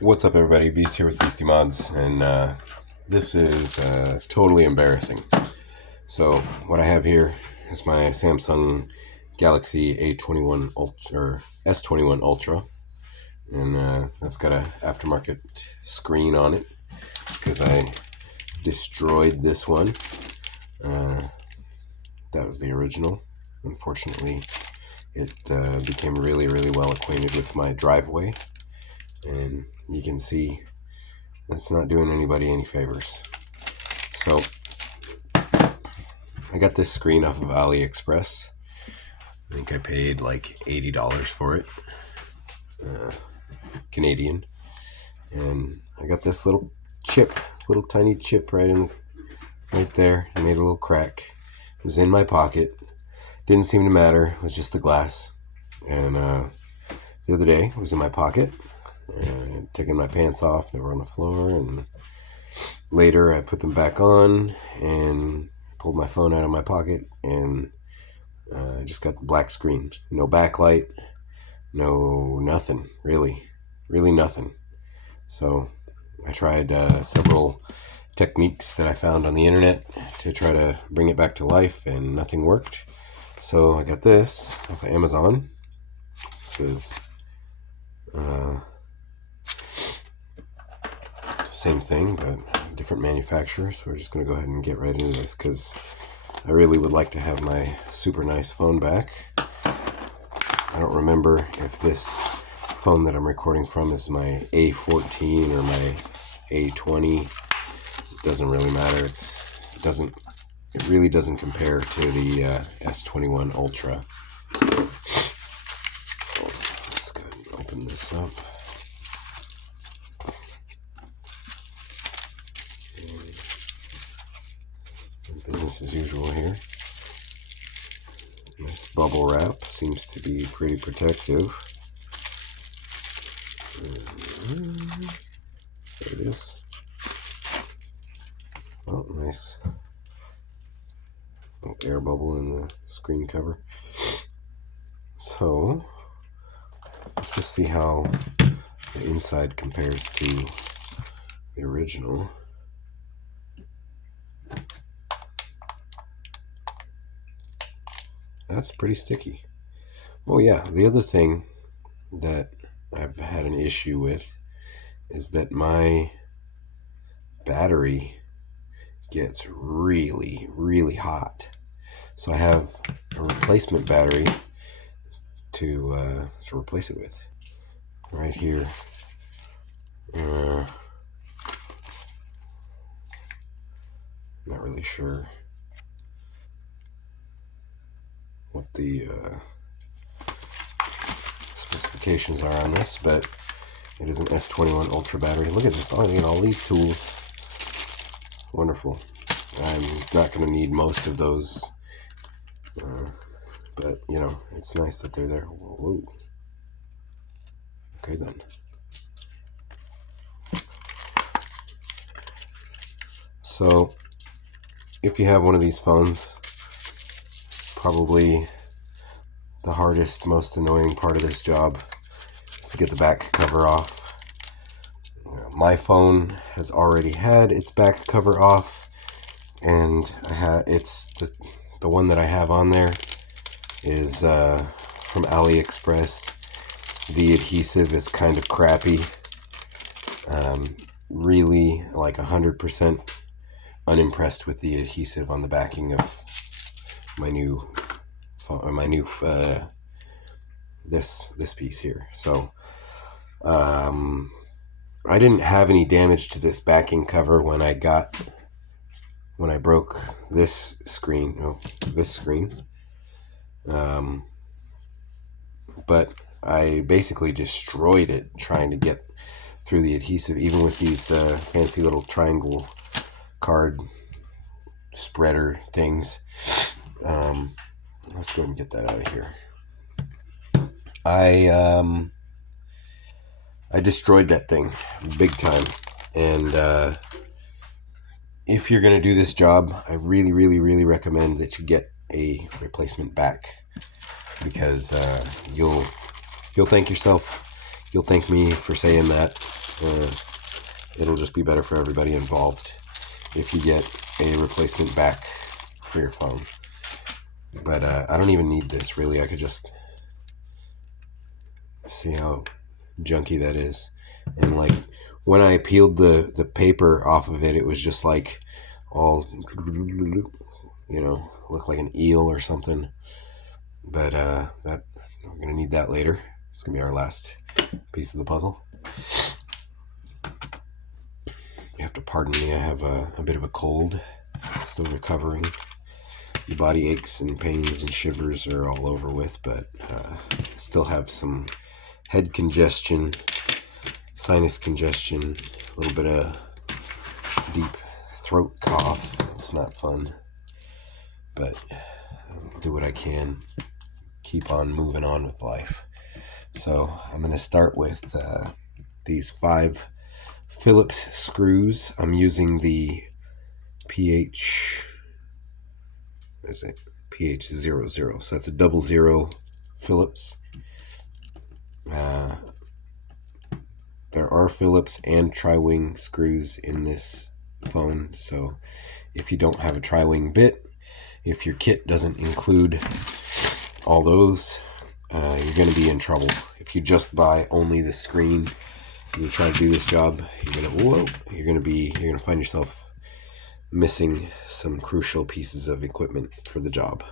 What's up, everybody? Beast here with Beastie Mods, and this is totally embarrassing. So, what I have here is my Samsung Galaxy A21 Ultra, or S21 Ultra, and that's got a aftermarket screen on it because I destroyed this one. That was the original. Unfortunately, it became really well acquainted with my driveway, and you can see that's not doing anybody any favors. So I got this screen off of AliExpress. I think I paid like $80 for it, Canadian. And I got this little tiny chip right there. It made a little crack. It was in my pocket. Didn't seem to matter. It was just the glass. And the other day, it was in my pocket. And taking my pants off. They were on the floor. And later, I put them back on and pulled my phone out of my pocket, and I just got the black screen. No backlight, no nothing, really nothing. So I tried several techniques that I found on the internet to try to bring it back to life, and nothing worked. So I got this off of Amazon. This is same thing, but different manufacturer. So we're just going to go ahead and get right into this because I really would like to have my super nice phone back. I don't remember if this phone that I'm recording from is my A14 or my A20. It doesn't really matter. It really doesn't compare to the S21 Ultra. So let's go ahead and open this up. Business as usual here. Nice bubble wrap. Seems to be pretty protective. There it is. Oh, nice little air bubble in the screen cover. So let's just see how the inside compares to the original. That's pretty sticky. Oh yeah, the other thing that I've had an issue with is that my battery gets really hot. So I have a replacement battery to replace it with. Right here. Not really sure what the specifications are on this, but it is an S21 Ultra battery. Look at this. Oh, I get all these tools. Wonderful. I'm not going to need most of those, but you know, it's nice that they're there. Whoa. Okay then. So if you have one of these phones, probably the hardest, most annoying part of this job is to get the back cover off. My phone has already had its back cover off, and it's the one that I have on there is from AliExpress. The adhesive is kind of crappy. Really, like 100% unimpressed with the adhesive on the backing of my new phone, this piece here. So I didn't have any damage to this backing cover when I broke this screen. But I basically destroyed it trying to get through the adhesive, even with these fancy little triangle card spreader things. Let's go ahead and get that out of here. I destroyed that thing big time, and if you're going to do this job, I really recommend that you get a replacement back, because you'll thank yourself. you'll thank me for saying that. It'll just be better for everybody involved if you get a replacement back for your phone. But I don't even need this, really. I could just see how junky that is. And like when I peeled the paper off of it, it was just like all, looked like an eel or something. But that we're gonna need that later. It's gonna be our last piece of the puzzle. You have to pardon me. I have a bit of a cold. Still recovering. The body aches and pains and shivers are all over with, but still have some head congestion, sinus congestion, a little bit of deep throat cough. It's not fun, but I'll do what I can. Keep on moving on with life. So I'm going to start with these 5 Phillips screws. I'm using the PH00. So that's a 00 Phillips. There are Phillips and tri-wing screws in this phone, so if you don't have a tri-wing bit, if your kit doesn't include all those, you're going to be in trouble. If you just buy only the screen and you try to do this job, you're gonna find yourself missing some crucial pieces of equipment for the job.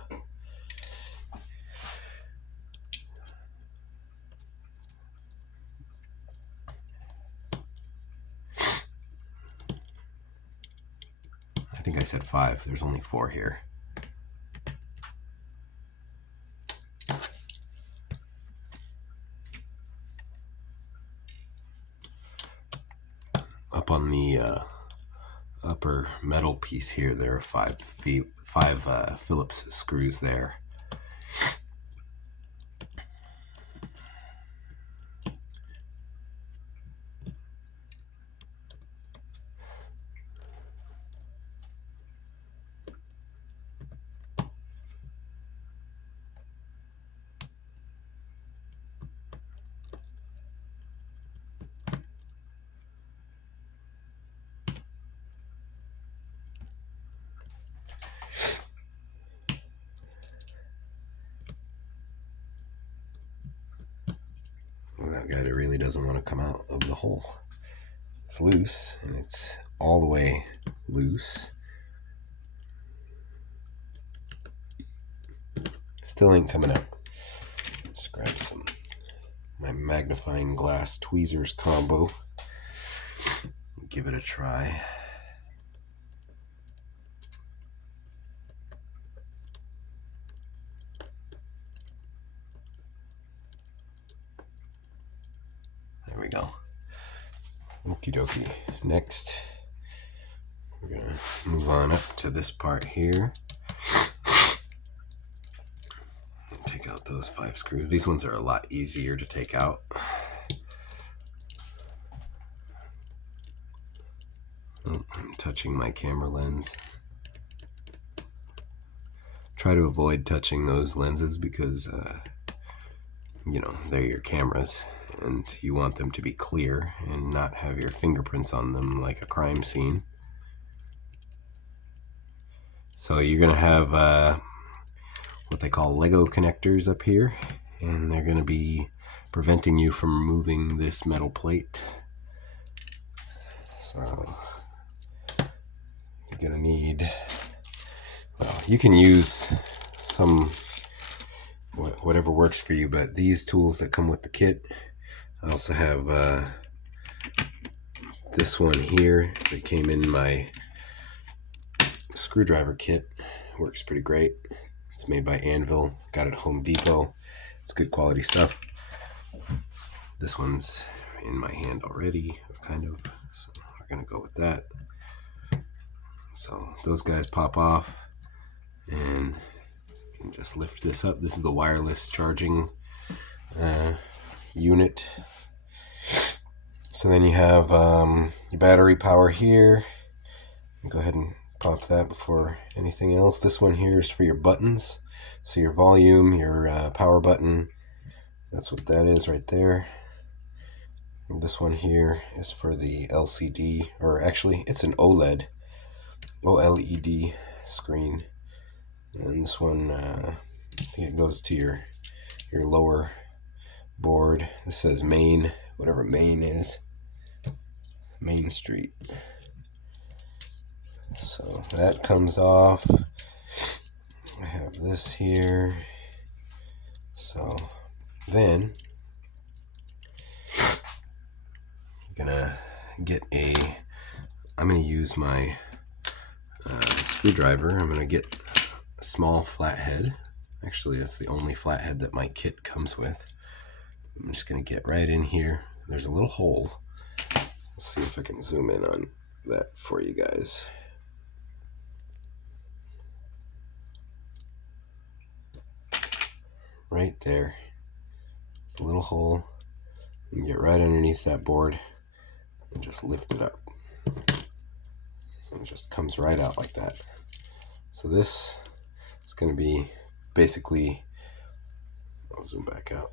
I think I said 5. There's only 4 here. Up on the upper metal piece here, there are 5 Phillips screws there. That guy really doesn't want to come out of the hole. It's loose, and it's all the way loose. Still ain't coming out. Just grab my magnifying glass tweezers combo. Give it a try. There we go. Okie dokie. Next, we're going to move on up to this part here. Take out those 5 screws. These ones are a lot easier to take out. Oh, I'm touching my camera lens. Try to avoid touching those lenses because, they're your cameras and you want them to be clear and not have your fingerprints on them like a crime scene. So you're going to have what they call Lego connectors up here, and they're going to be preventing you from removing this metal plate. So you're going to need, you can use whatever works for you, but these tools that come with the kit. I also have this one here that came in my screwdriver kit. Works pretty great. It's made by Anvil. Got it at Home Depot. It's good quality stuff. This one's in my hand already, kind of. So we're going to go with that. So those guys pop off, and you can just lift this up. This is the wireless charging unit. So then you have your battery power here. Go ahead and pop that before anything else. This one here is for your buttons. So your volume, your power button, that's what that is right there. This one here is for the LCD, or actually it's an OLED screen. And this one, I think it goes to your lower board. This says Main, whatever Main is, Main Street. So that comes off. I have this here. So then I'm gonna I'm gonna use my screwdriver. I'm gonna get a small flathead. Actually, that's the only flathead that my kit comes with. I'm just gonna get right in here. There's a little hole. Let's see if I can zoom in on that for you guys. Right there. It's a little hole. You can get right underneath that board and just lift it up. And it just comes right out like that. So this is going to be basically, I'll zoom back out.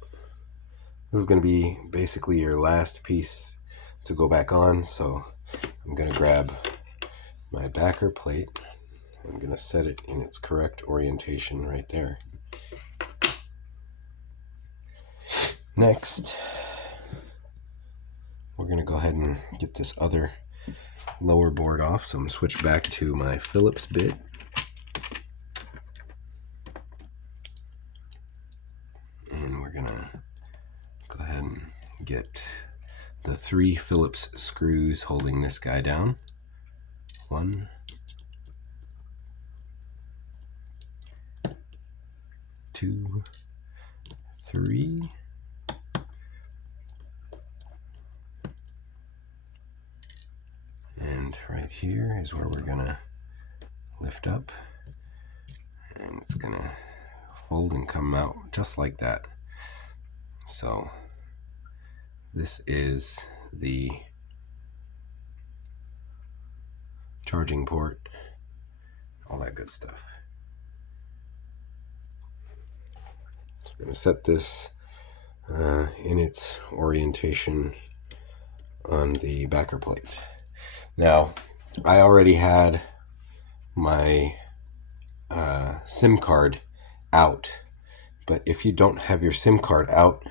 This is going to be basically your last piece to go back on. So I'm going to grab my backer plate. I'm going to set it in its correct orientation right there. Next, we're going to go ahead and get this other lower board off. So I'm going to switch back to my Phillips bit. And we're going to go ahead and get the 3 Phillips screws holding this guy down. 1, 2, 3. And right here is where we're gonna lift up, and it's gonna fold and come out just like that. So this is the charging port, all that good stuff. So I'm gonna set this in its orientation on the backer plate. Now, I already had my SIM card out, but if you don't have your SIM card out,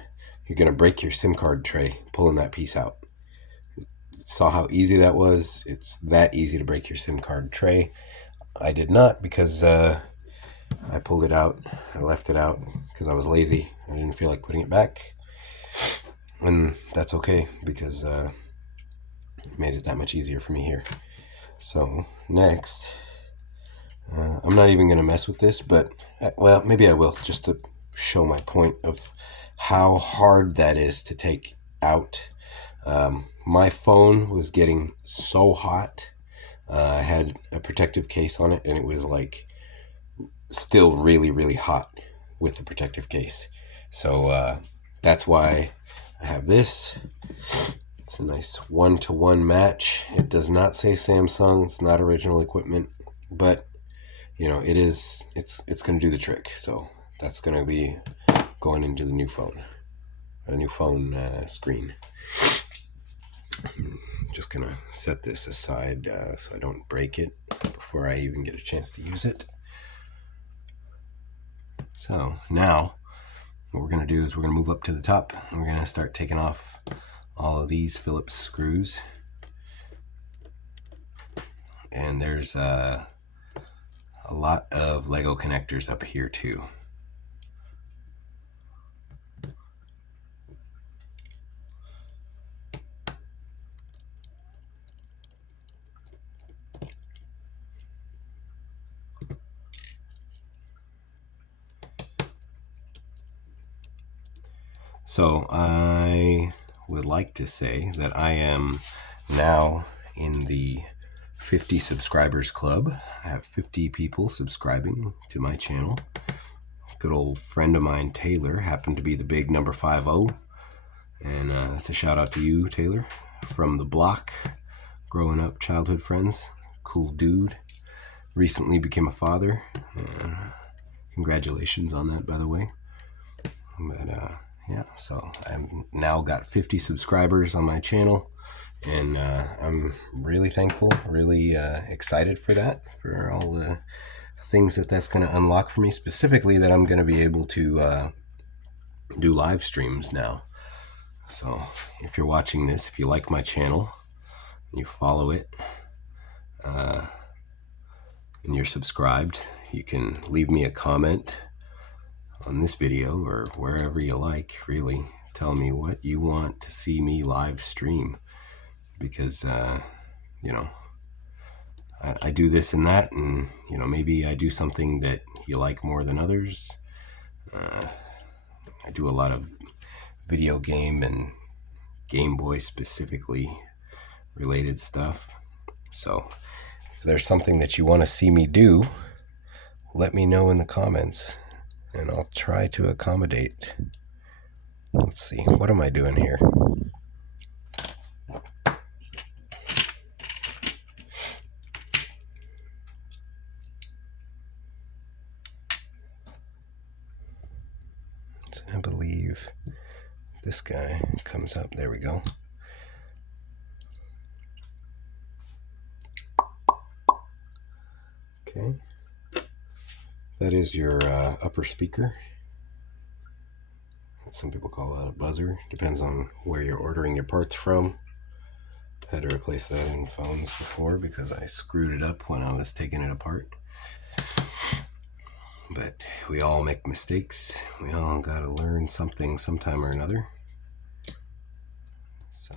you're going to break your SIM card tray pulling that piece out. Saw how easy that was? It's that easy to break your SIM card tray. I did not, because I pulled it out. I left it out because I was lazy. I didn't feel like putting it back. And that's okay, because it made it that much easier for me here. So next, I'm not even going to mess with this, but well, maybe I will, just to show my point of how hard that is to take out. My phone was getting so hot. I had a protective case on it, and it was like still really, really hot with the protective case. So that's why I have this. It's a nice 1-to-1 match. It does not say Samsung. It's not original equipment, but you know, it's going to do the trick. So that's going to be going into the new phone, screen. I'm just going to set this aside so I don't break it before I even get a chance to use it. So now what we're going to do is we're going to move up to the top, and we're going to start taking off all of these Phillips screws. And there's a lot of Lego connectors up here too. So I would like to say that I am now in the 50 subscribers club. I have 50 people subscribing to my channel. Good old friend of mine, Taylor, happened to be the big number 50. And that's a shout out to you, Taylor, from the block, growing up, childhood friends. Cool dude. Recently became a father. Congratulations on that, by the way. But yeah, so I've now got 50 subscribers on my channel, and I'm really thankful, really excited for that, for all the things that's going to unlock for me, specifically that I'm going to be able to do live streams now. So if you're watching this, if you like my channel, you follow it, and you're subscribed, you can leave me a comment on this video or wherever you like. Really tell me what you want to see me live stream, because you know, I do this and that, and you know, maybe I do something that you like more than others. I do a lot of video game and Game Boy specifically related stuff. So if there's something that you want to see me do, let me know in the comments and I'll try to accommodate. Let's see, what am I doing here? So I believe this guy comes up. There we go. Okay. That is your upper speaker. Some people call that a buzzer. Depends on where you're ordering your parts from. I had to replace that in phones before because I screwed it up when I was taking it apart. But we all make mistakes. We all gotta learn something sometime or another. So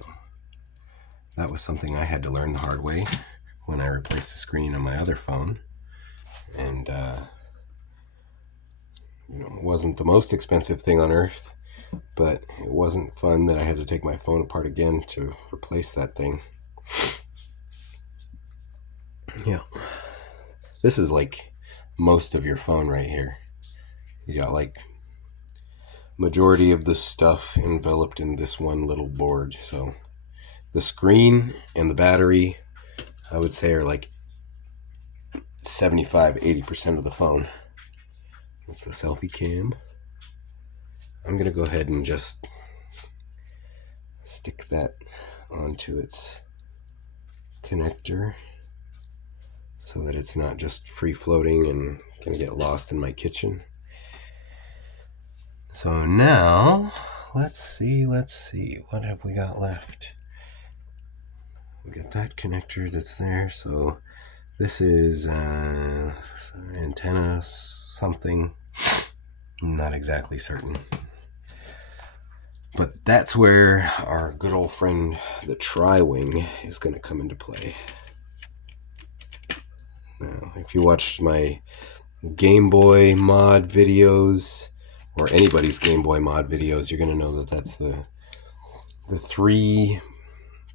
that was something I had to learn the hard way when I replaced the screen on my other phone. And you know, it wasn't the most expensive thing on earth, but it wasn't fun that I had to take my phone apart again to replace that thing. Yeah. This is like most of your phone right here. You got like majority of the stuff enveloped in this one little board. So the screen and the battery, I would say, are like 75-80% of the phone. That's the selfie cam. I'm gonna go ahead and just stick that onto its connector so that it's not just free floating and gonna get lost in my kitchen. So now let's see, what have we got left? We got that connector that's there. So this is antenna something, I'm not exactly certain. But that's where our good old friend, the Tri-Wing, is going to come into play. Now, if you watched my Game Boy mod videos, or anybody's Game Boy mod videos, you're going to know that that's the 3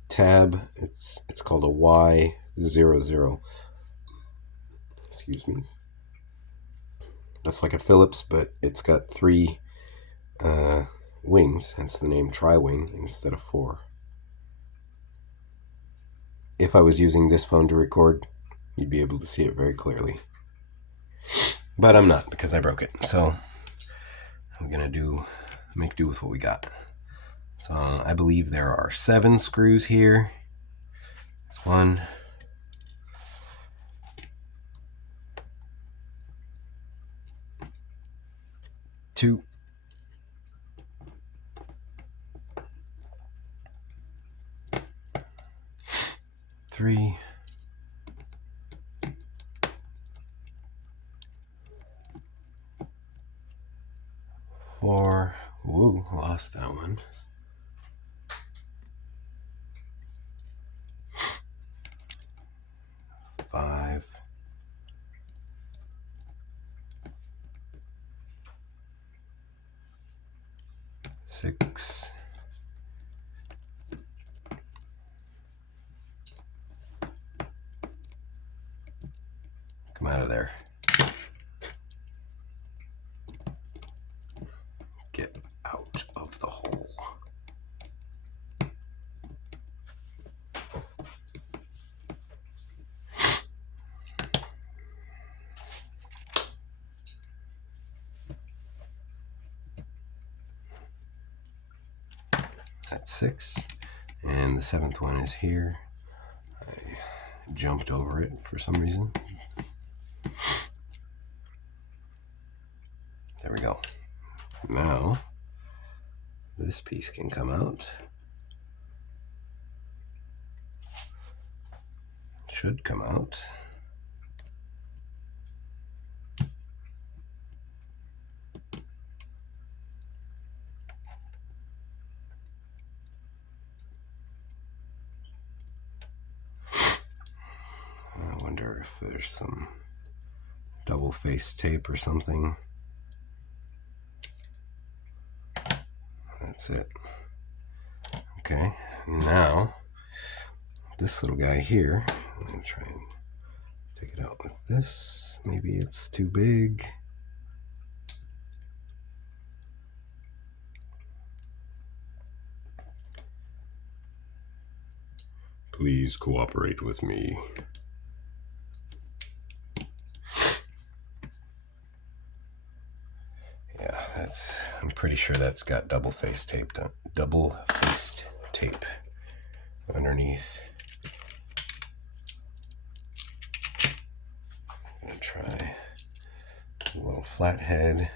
tab. It's called a Y00. Excuse me. That's like a Philips, but it's got 3 wings, hence the name Tri-Wing instead of 4. If I was using this phone to record, you'd be able to see it very clearly. But I'm not, because I broke it. So I'm gonna make do with what we got. So I believe there are 7 screws here. 1, 2, 3, 4. Whoa, lost that one. 5, 6, 7. Come out of there. Get out of the hole. That's 6. And the 7th one is here. I jumped over it for some reason. There we go. Now, this piece can come out. Should come out. I wonder if there's some double-faced tape or something. That's it. Okay, now this little guy here, I'm going to try and take it out with this. Maybe it's too big. Please cooperate with me. Yeah, I'm pretty sure that's got double-faced tape underneath. I'm gonna try a little flathead.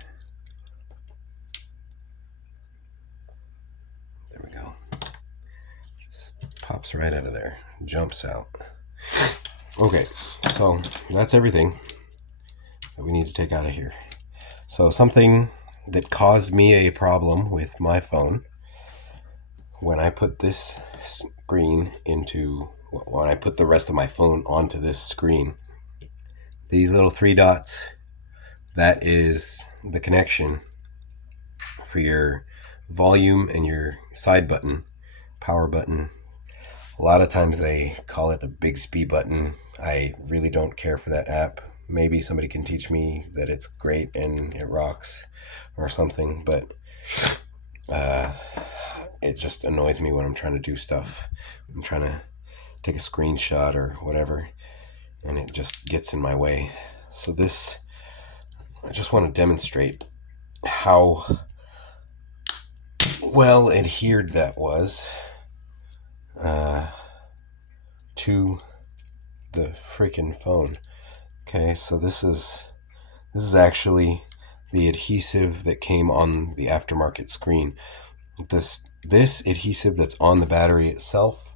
There we go. Just pops right out of there, jumps out. Okay, so that's everything that we need to take out of here. So something that caused me a problem with my phone when I put this screen when I put the rest of my phone onto this screen, these little 3 dots, that is the connection for your volume and your side button, power button. A lot of times they call it the Bixby button. I really don't care for that app. Maybe somebody can teach me that it's great and it rocks or something, but it just annoys me when I'm trying to do stuff. I'm trying to take a screenshot or whatever, and it just gets in my way. So this, I just want to demonstrate how well adhered that was to the freaking phone. Okay, so this is actually the adhesive that came on the aftermarket screen. This adhesive that's on the battery itself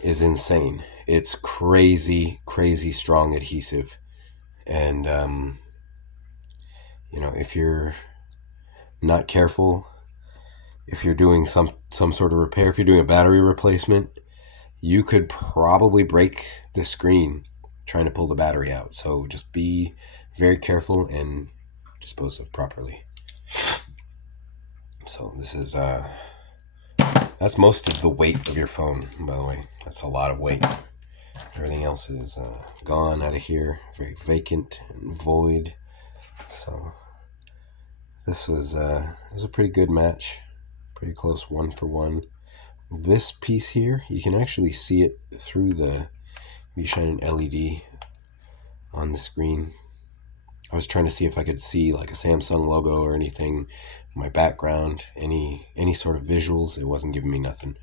is insane. It's crazy strong adhesive, and if you're not careful, if you're doing some sort of repair, if you're doing a battery replacement, you could probably break the screen trying to pull the battery out. So just be very careful and dispose of properly. So this is that's most of the weight of your phone, by the way. That's a lot of weight. Everything else is gone out of here, very vacant and void. So this was it was a pretty good match, pretty close 1-for-1. This piece here, you can actually see it through you shine an LED on the screen. I was trying to see if I could see like a Samsung logo or anything in my background, any sort of visuals. It wasn't giving me nothing,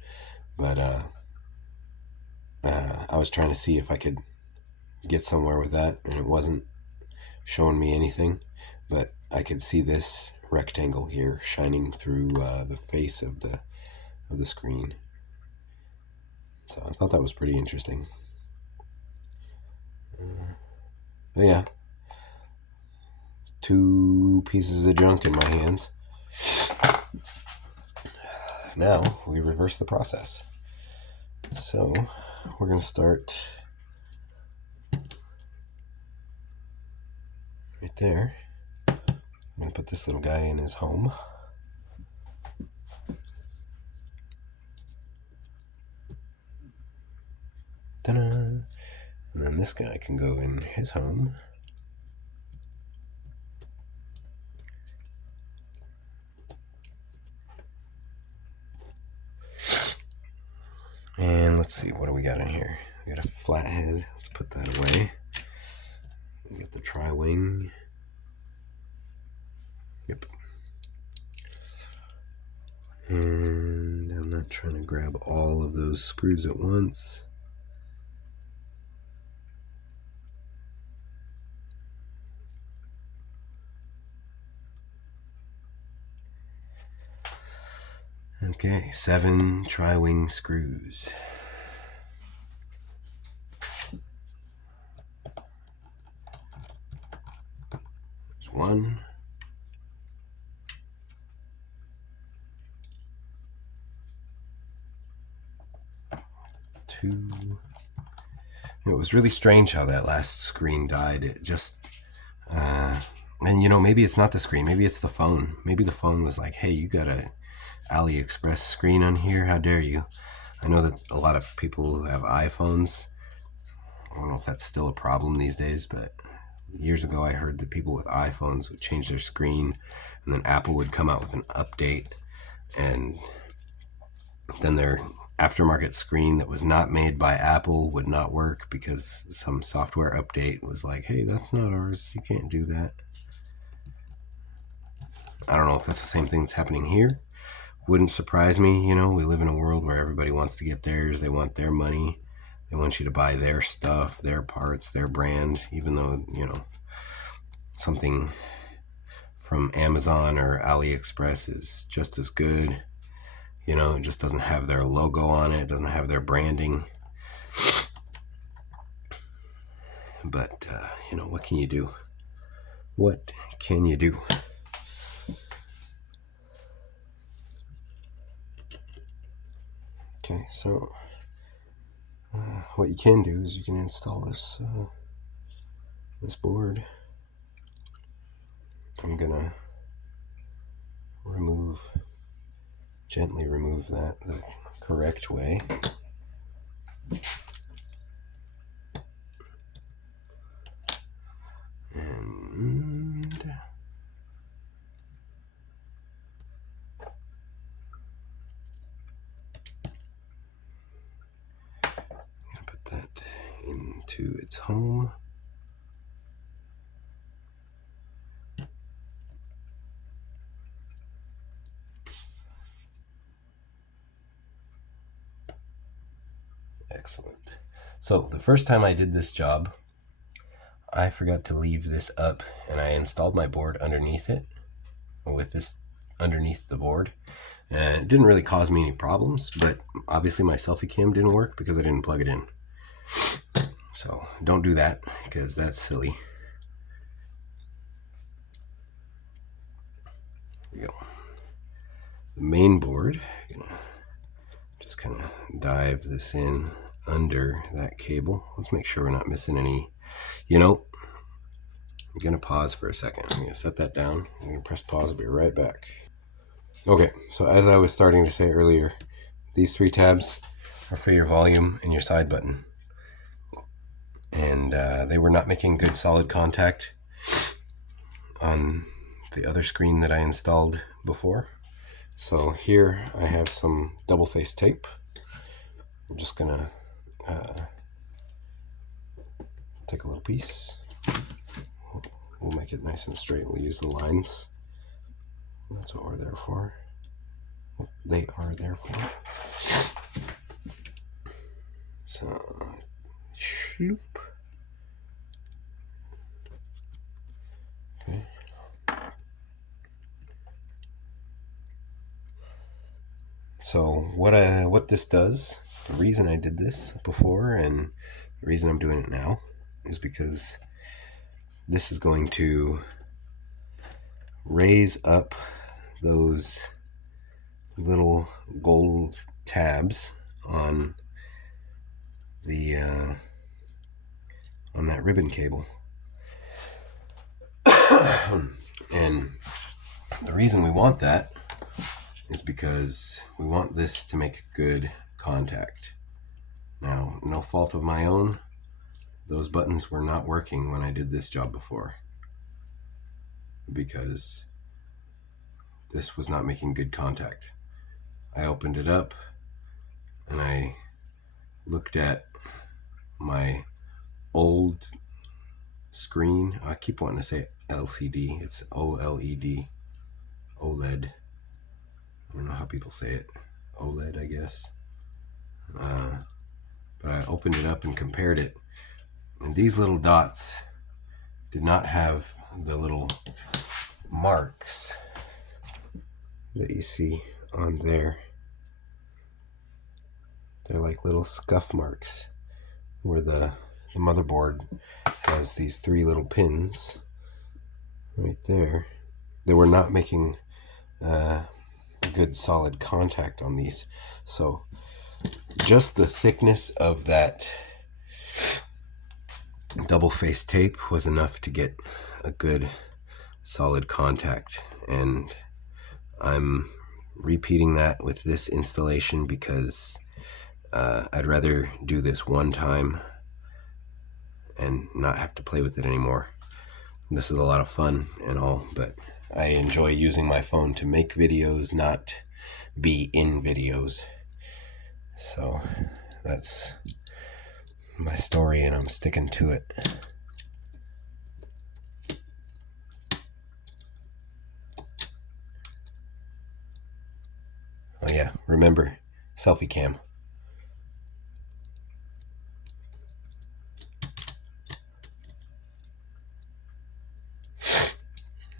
but I was trying to see if I could get somewhere with that, and it wasn't showing me anything, but I could see this rectangle here shining through the face of the screen. So I thought that was pretty interesting. But yeah, 2 pieces of junk in my hands. Now we reverse the process. So we're going to start right there. I'm going to put this little guy in his home. Ta-da! And then this guy can go in his home. And let's see, what do we got in here? We got a flathead. Let's put that away. We got the tri-wing. Yep. And I'm not trying to grab all of those screws at once. Okay, 7 tri-wing screws. There's 1. 2. It was really strange how that last screen died. It just, and maybe it's not the screen. Maybe it's the phone. Maybe the phone was like, hey, you got a AliExpress screen on here? How dare you? I know that a lot of people who have iPhones, I don't know if that's still a problem these days, but years ago I heard that people with iPhones would change their screen, and then Apple would come out with an update, and then their aftermarket screen that was not made by Apple would not work because some software update was like, hey, that's not ours, you can't do that. I don't know if that's the same thing that's happening here. Wouldn't surprise me. We live in a world where everybody wants to get theirs. They want their money. They want you to buy their stuff, their parts, their brand, even though, something from Amazon or AliExpress is just as good. It just doesn't have their logo on it, doesn't have their branding. But, what can you do? What can you do? Okay, so what you can do is you can install this board. I'm gonna gently remove that the correct way. And put that into its home. Excellent. So the first time I did this job, I forgot to leave this up, and I installed my board underneath it, with this underneath the board. And it didn't really cause me any problems, but obviously my selfie cam didn't work because I didn't plug it in. So don't do that, because that's silly. Here we go. The main board, I'm gonna just kind of dive this in under that cable. Let's make sure we're not missing any. I'm gonna pause for a second. I'm gonna set that down. I'm gonna press pause. I'll be right back. Okay, so as I was starting to say earlier, these 3 tabs are for your volume and your side button. And they were not making good solid contact on the other screen that I installed before. So here I have some double-faced tape. I'm just gonna take a little piece. We'll make it nice and straight. We'll use the lines. That's what we're there for. What they are there for. So, shoop. Okay. So what this does, the reason I did this before and the reason I'm doing it now is because this is going to raise up those little gold tabs on the on that ribbon cable. And the reason we want that is because we want this to make good contact. Now, no fault of my own, those buttons were not working when I did this job before, because this was not making good contact. I opened it up and I looked at my old screen. I keep wanting to say LCD. It's OLED. OLED. I don't know how people say it. OLED, I guess. But I opened it up and compared it. And these little dots did not have the little marks that you see on there. They're like little scuff marks where the motherboard has these 3 little pins right there. They were not making good solid contact on these. So just the thickness of that double face tape was enough to get a good solid contact, and I'm repeating that with this installation because I'd rather do this one time and not have to play with it anymore. This is a lot of fun and all, but I enjoy using my phone to make videos, not be in videos. So that's my story, and I'm sticking to it. Oh yeah, remember, selfie cam.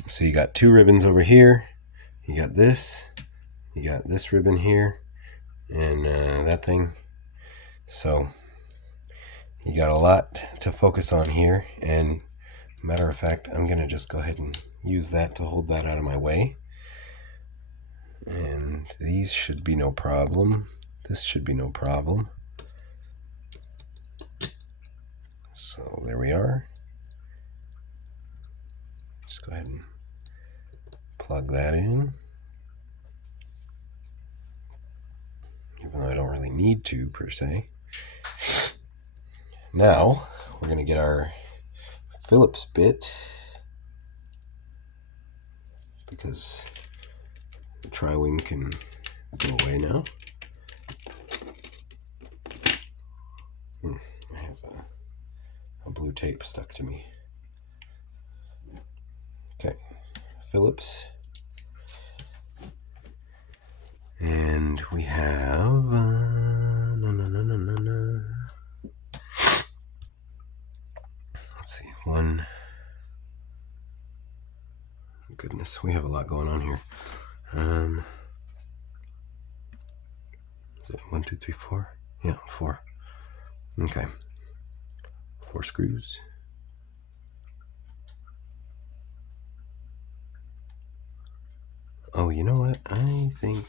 So you got 2 ribbons over here. You got this ribbon here, and that thing. So you got a lot to focus on here, and matter of fact, I'm gonna just go ahead and use that to hold that out of my way. And these should be no problem. This should be no problem. So there we are. Just go ahead and plug that in. Even though I don't really need to per se. Now we're going to get our Phillips bit, because the tri-wing can go away now. I have a blue tape stuck to me. Okay, Phillips. And we have let's see, one. Goodness, we have a lot going on here. Is it 1, 2, 3, 4? Yeah, 4. Okay, 4 screws. Oh, you know what? I think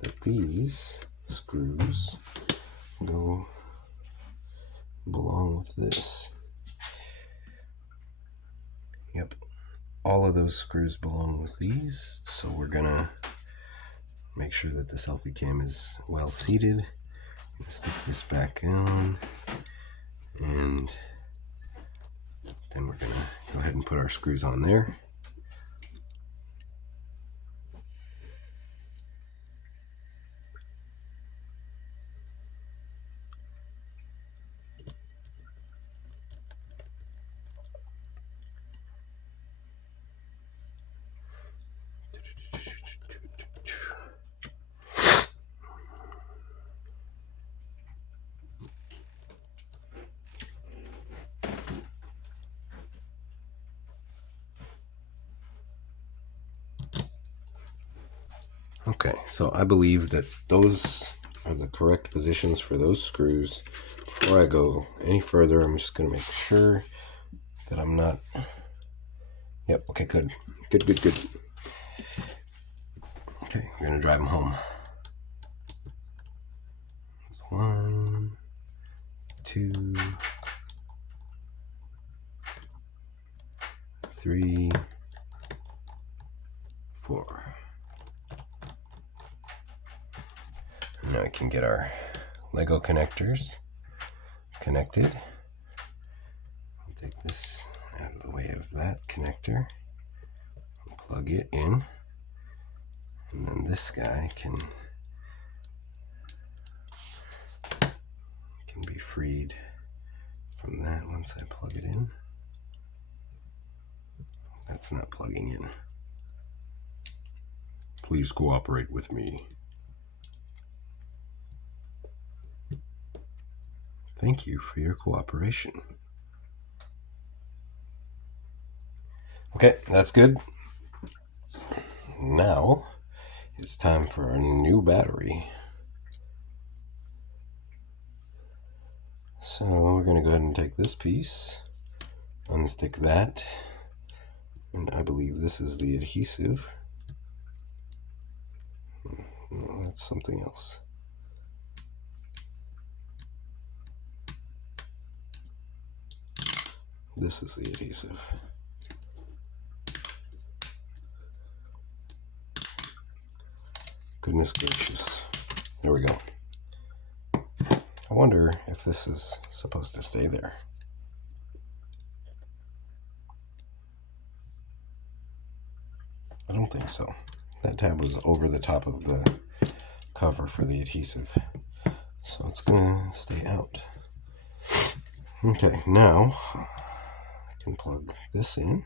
that these screws belong with this. Yep, all of those screws belong with these. So we're gonna make sure that the selfie cam is well seated. Stick this back on, and then we're gonna go ahead and put our screws on there. Okay, so I believe that those are the correct positions for those screws. Before I go any further, I'm just going to make sure that I'm not... Yep, okay, good. Good. Okay, we're going to drive them home. 1, 2, 3, 4. Now we can get our Lego connectors connected. I'll take this out of the way of that connector, plug it in, and then this guy can be freed from that once I plug it in. That's not plugging in. Please cooperate with me. Thank you for your cooperation. Okay, that's good. Now it's time for a new battery. So we're going to go ahead and take this piece, unstick that, and I believe this is the adhesive. No, that's something else. This is the adhesive. Goodness gracious. There we go. I wonder if this is supposed to stay there. I don't think so. That tab was over the top of the cover for the adhesive, so it's gonna stay out. Okay, now I can plug this in.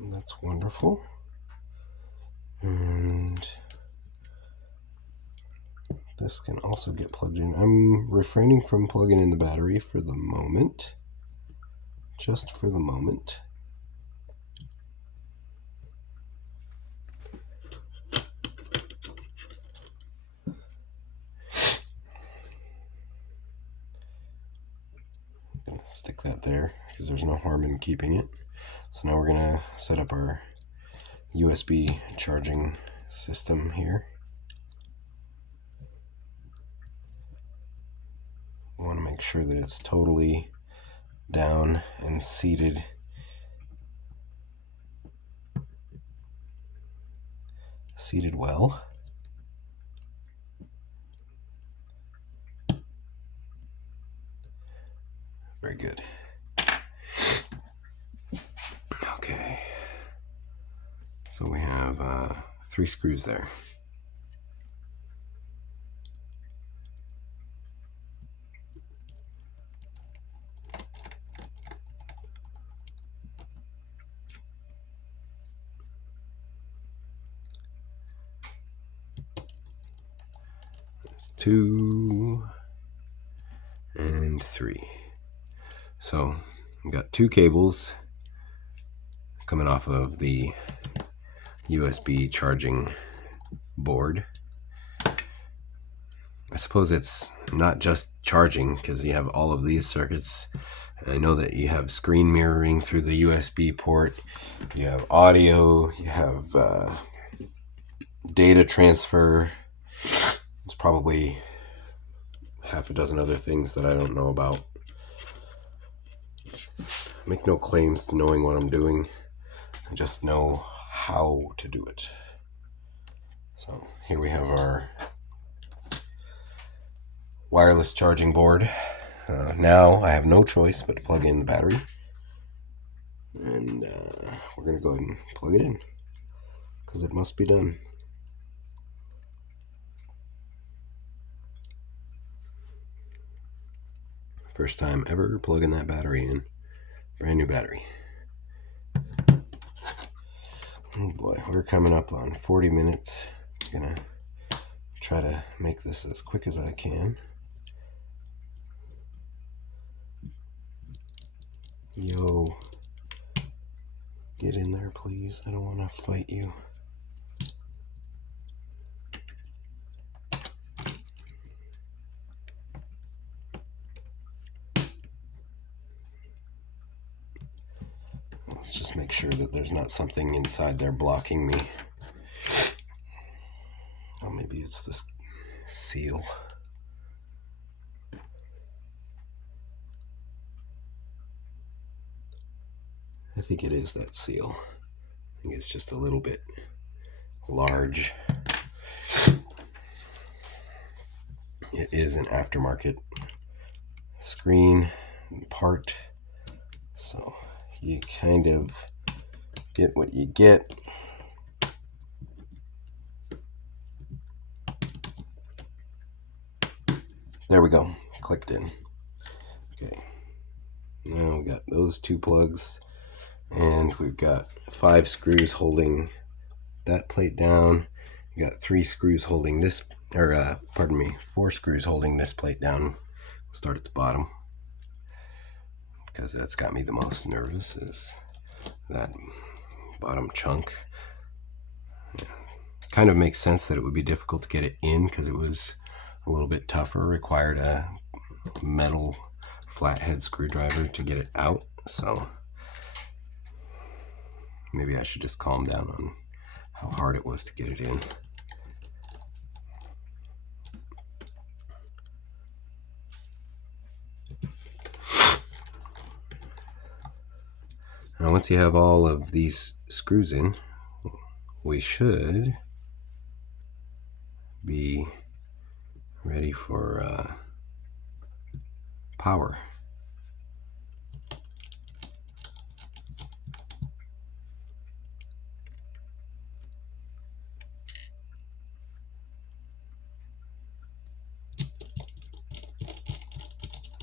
That's wonderful. And this can also get plugged in. I'm refraining from plugging in the battery for the moment. Just for the moment. I'm gonna stick that there because there's no harm in keeping it. So now we're gonna set up our USB charging system here. We want to make sure that it's totally down and seated. Seated well. Very good. Okay. So we have 3 screws there. There's 2 and 3. So we've got 2 cables coming off of the USB charging board. I suppose it's not just charging because you have all of these circuits. I know that you have screen mirroring through the USB port, you have audio, you have data transfer. It's probably half a dozen other things that I don't know about. I make no claims to knowing what I'm doing. I just know how to do it. So here we have our wireless charging board. Now I have no choice but to plug in the battery. And we're going to go ahead and plug it in because it must be done. First time ever plugging that battery in. Brand new battery. Oh boy, we're coming up on 40 minutes. I'm gonna try to make this as quick as I can. Yo, get in there please. I don't want to fight you. Let's just make sure that there's not something inside there blocking me. Oh, maybe it's this seal. I think it is that seal. I think it's just a little bit large. It is an aftermarket screen and part, so you kind of get what you get. There we go, clicked in. Okay, now we got those 2 plugs, and we've got 5 screws holding that plate down. You got 3 screws holding this, or 4 screws holding this plate down. Start at the bottom, because that's got me the most nervous, is that bottom chunk. Yeah. Kind of makes sense that it would be difficult to get it in, because it was a little bit tougher, required a metal flathead screwdriver to get it out. So maybe I should just calm down on how hard it was to get it in. Now once you have all of these screws in, we should be ready for power.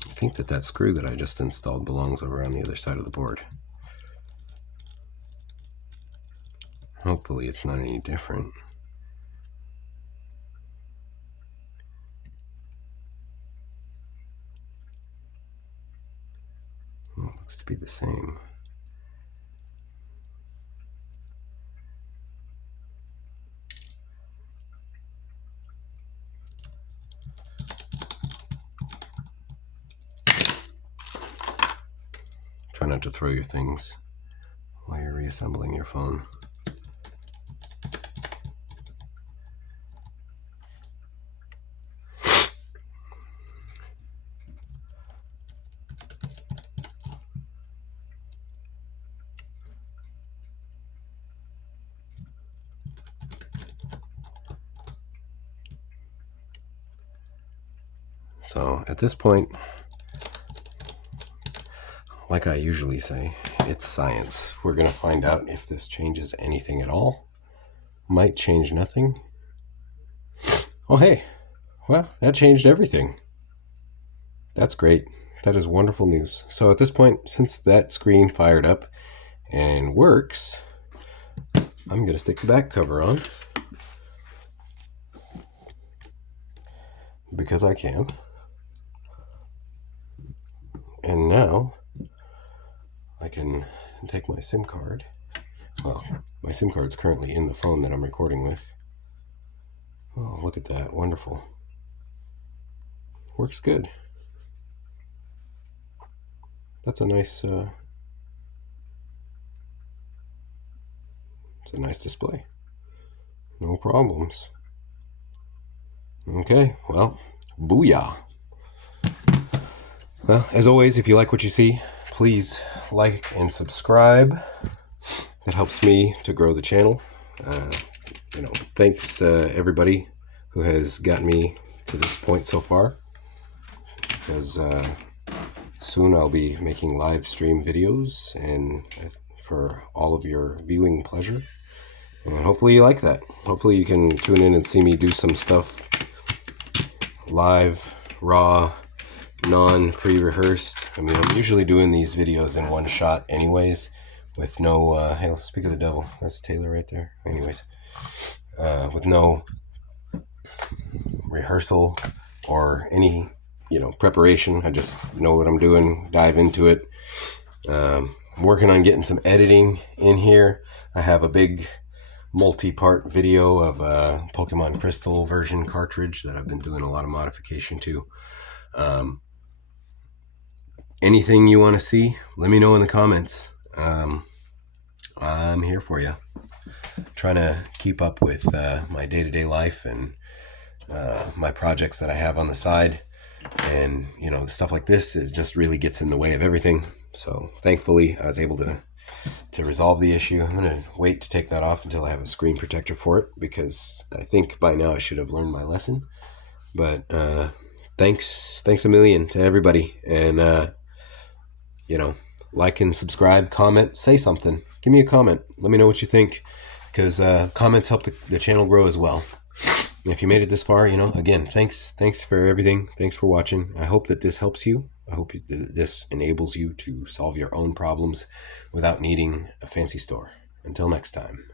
I think that screw that I just installed belongs over on the other side of the board. Hopefully it's not any different. Well, it looks to be the same. Try not to throw your things while you're reassembling your phone. So at this point, like I usually say, it's science. We're going to find out if this changes anything at all. Might change nothing. Oh, hey. Well, that changed everything. That's great. That is wonderful news. So at this point, since that screen fired up and works, I'm going to stick the back cover on, because I can. And now I can take my SIM card. Well, my SIM card's currently in the phone that I'm recording with. Oh, look at that. Wonderful. Works good. That's a nice, it's a nice display. No problems. Okay, well, booyah. Well, as always, if you like what you see, please like and subscribe. That helps me to grow the channel. Thanks everybody who has gotten me to this point so far, because soon I'll be making live stream videos and for all of your viewing pleasure, and hopefully you like that. Hopefully you can tune in and see me do some stuff live, raw, non-pre-rehearsed. I mean, I'm usually doing these videos in one shot anyways, with no hey, let's speak of the devil, that's Taylor right there. Anyways, with no rehearsal or any preparation. I just know what I'm doing, dive into it. I'm working on getting some editing in here. I have a big multi-part video of a Pokemon Crystal version cartridge that I've been doing a lot of modification to. Anything you want to see, let me know in the comments. I'm here for you. Trying to keep up with my day-to-day life and my projects that I have on the side, and stuff like this, it just really gets in the way of everything. So thankfully I was able to resolve the issue. I'm gonna wait to take that off until I have a screen protector for it, because I think by now I should have learned my lesson. But thanks a million to everybody, and like and subscribe, comment, say something, give me a comment, let me know what you think, because comments help the channel grow as well. And if you made it this far, again, thanks for everything. Thanks for watching. I hope that this helps you. I hope this enables you to solve your own problems without needing a fancy store. Until next time.